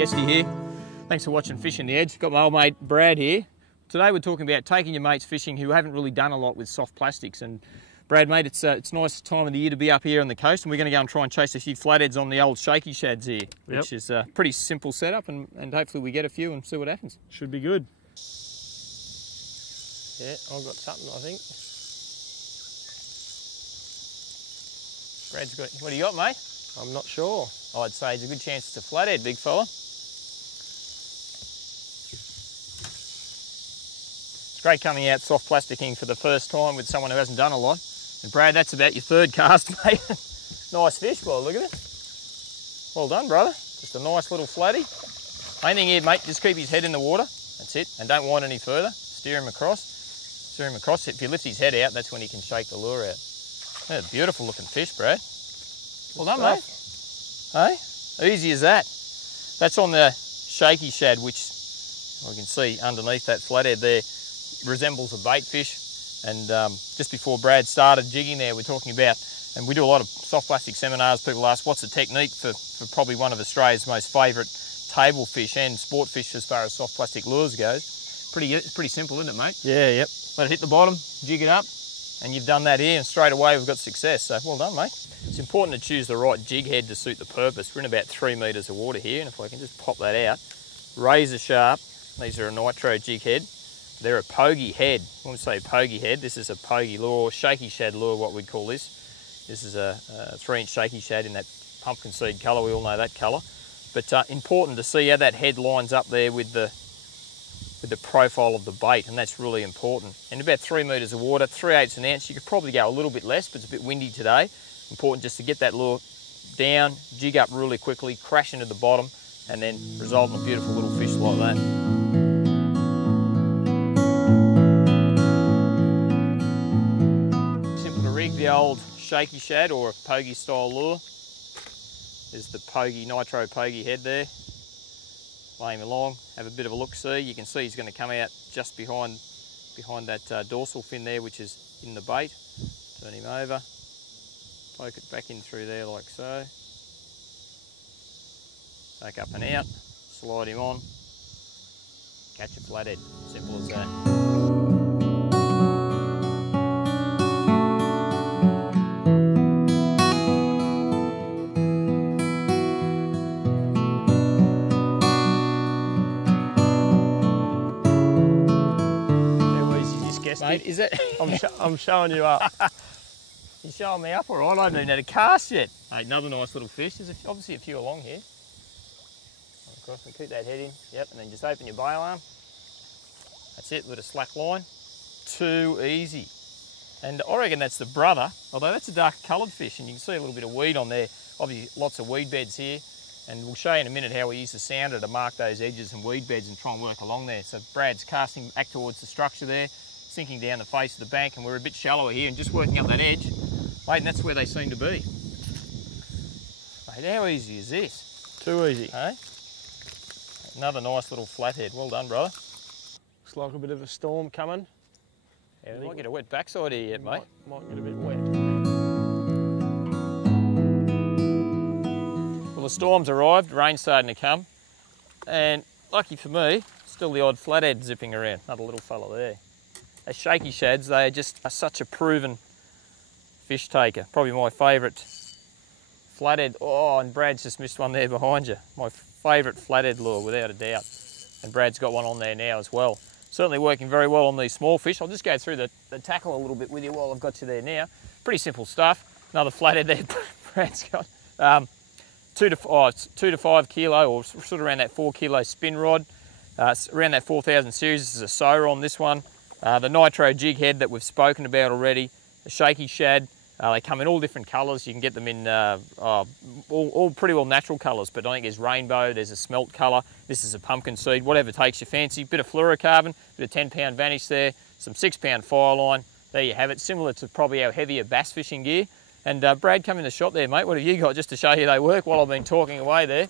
Guesty here. Thanks for watching Fishing the Edge. Got my old mate Brad here. Today we're talking about taking your mates fishing who haven't really done a lot with soft plastics. And Brad, mate, it's a nice time of the year to be up here on the coast, and we're going to go and try and chase a few flatheads on the old Shaky Shads here, which is a pretty simple setup, and hopefully we get a few and see what happens. Should be good. Yeah, I've got something, I think. Brad's got, what do you got, mate? I'm not sure. I'd say it's a good chance it's a flathead, big fella. It's great coming out soft plasticking for the first time with someone who hasn't done a lot. And Brad, that's about your third cast, mate. Nice fish, boy, look at it. Well done, brother. Just a nice little flatty. Main thing here, mate, just keep his head in the water. That's it. And don't wind any further. Steer him across. Steer him across. If you lift his head out, that's when he can shake the lure out. Yeah, beautiful looking fish, Brad. Well done, mate. Hey, easy as that. That's on the Shaky Shad, which I can see underneath that flathead there resembles a bait fish. And just before Brad started jigging there, we're talking about, and we do a lot of soft plastic seminars, people ask what's the technique for probably one of Australia's most favourite table fish and sport fish as far as soft plastic lures goes. It's pretty simple, isn't it, mate? Yeah, yep. Let it hit the bottom, jig it up, and you've done that here, and straight away we've got success. So well done, mate. It's important to choose the right jig head to suit the purpose. We're in about 3 metres of water here, and if I can just pop that out, razor sharp. These are a nitro jig head. They're a pogie head. When we say pogie head, this is a pogie lure, Shaky Shad lure, what we'd call this. This is a 3-inch Shaky Shad in that pumpkin seed colour. We all know that colour. But important to see how that head lines up there with the profile of the bait, and that's really important. In about 3 metres of water, 3/8 an ounce. You could probably go a little bit less, but it's a bit windy today. Important just to get that lure down, jig up really quickly, crash into the bottom, and then result in a beautiful little fish like that. The old Shaky Shad or a pogie style lure. There's the pogie, nitro pogie head there. Lay him along, have a bit of a look-see. You can see he's going to come out just behind that dorsal fin there, which is in the bait. Turn him over, poke it back in through there like so. Back up and out, slide him on, catch a flathead. Simple as that. Mate, is it? I'm showing you up. You're showing me up, all right. I haven't even had a cast yet. Mate, another nice little fish. There's obviously a few along here. Across and keep that head in. Yep, and then just open your bail arm. That's it, with a slack line. Too easy. And I reckon that's the brother, although that's a dark coloured fish, and you can see a little bit of weed on there. Obviously, lots of weed beds here. And we'll show you in a minute how we use the sounder to mark those edges and weed beds and try and work along there. So Brad's casting back towards the structure there, sinking down the face of the bank, and we're a bit shallower here and just working up that edge. Mate, and that's where they seem to be. Mate, how easy is this? Too easy. Hey? Another nice little flathead. Well done, brother. Looks like a bit of a storm coming. Yeah, we might get a wet backside here yet, mate. Might get a bit wet. Well, the storm's arrived, rain's starting to come, and lucky for me, still the odd flathead zipping around. Another little fella there. As Shaky Shads, they are such a proven fish taker. Probably my favourite flathead. Oh, and Brad's just missed one there behind you. My favourite flathead lure, without a doubt. And Brad's got one on there now as well. Certainly working very well on these small fish. I'll just go through the tackle a little bit with you while I've got you there now. Pretty simple stuff. Another flathead there Brad's got. 2 to 5 kilo, or sort of around that 4 kilo spin rod. Around that 4000 series. This is a Solar on this one. The nitro jig head that we've spoken about already, the Shaky Shad, they come in all different colours. You can get them in all pretty well natural colours, but I think there's rainbow, there's a smelt colour, this is a pumpkin seed, whatever takes your fancy. Bit of fluorocarbon, bit of 10-pound vanish there, some 6-pound fire line. There you have it, similar to probably our heavier bass fishing gear. And Brad, come in the shot there, mate. What have you got just to show you they work while I've been talking away there?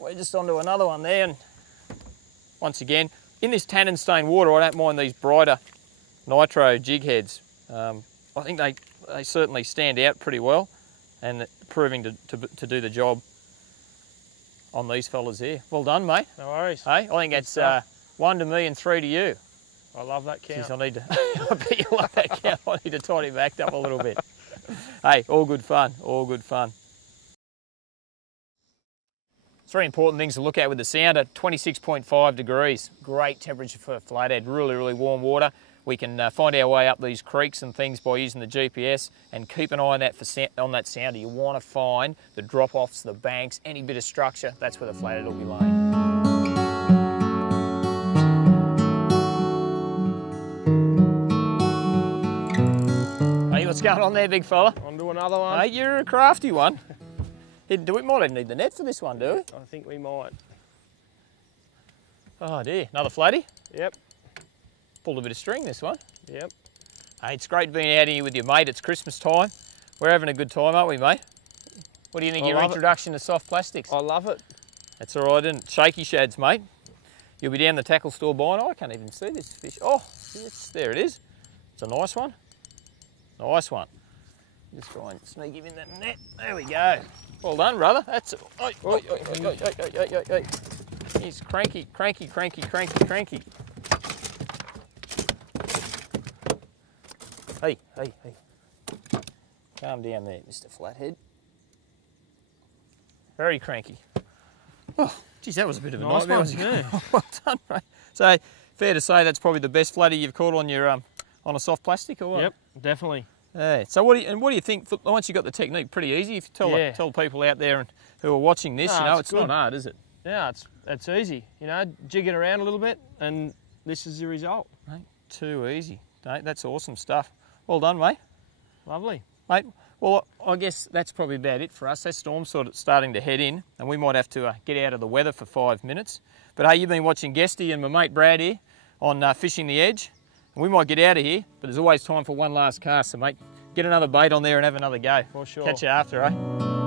We're just onto another one there, and once again, in this tannin stained water, I don't mind these brighter nitro jig heads. I think they certainly stand out pretty well, and proving to do the job on these fellas here. Well done, mate. No worries. Hey, I think it's 1 to me and 3 to you. I love that count. Jeez, I need to, I bet you love that count. I need to tidy back up a little bit. Hey, all good fun, all good fun. Three important things to look at with the sounder. 26.5 degrees, great temperature for flathead, really, really warm water. We can find our way up these creeks and things by using the GPS, and keep an eye on that on that sounder. You want to find the drop-offs, the banks, any bit of structure. That's where the flathead will be laying. Hey, what's going on there, big fella? On to another one. Hey, you're a crafty one. We might even need the net for this one, do we? I think we might. Oh dear, another flatty? Yep. Pulled a bit of string, this one. Yep. Hey, it's great being out here with your mate. It's Christmas time. We're having a good time, aren't we, mate? What do you think of your introduction to soft plastics? I love it. That's all right, isn't it? Shaky shads, mate. You'll be down the tackle store buying. I can't even see this fish. Oh, yes, there it is. It's a nice one. Nice one. Just try and sneak him in that net. There we go. Well done, brother. That's it. He's cranky, cranky, cranky, cranky, cranky. Hey, hey, hey. Calm down there, Mr. Flathead. Very cranky. Oh, geez, that was a bit of a nice one. Yeah. Well done, mate. So, fair to say that's probably the best flatty you've caught on your on a soft plastic, or what? Yep, definitely. Yeah. So what do you think? Once you got the technique, pretty easy. If you tell people out there who are watching this, you know, it's not hard, is it? Yeah, it's easy. You know, jig it around a little bit, and this is the result. Mate, too easy. Mate, that's awesome stuff. Well done, mate. Lovely. Mate, well, I guess that's probably about it for us. That storm's sort of starting to head in, and we might have to get out of the weather for 5 minutes. But hey, you've been watching Guesty and my mate Brad here on Fishing the Edge. And we might get out of here, but there's always time for one last cast. So, mate, get another bait on there and have another go. For sure. Catch you after, eh?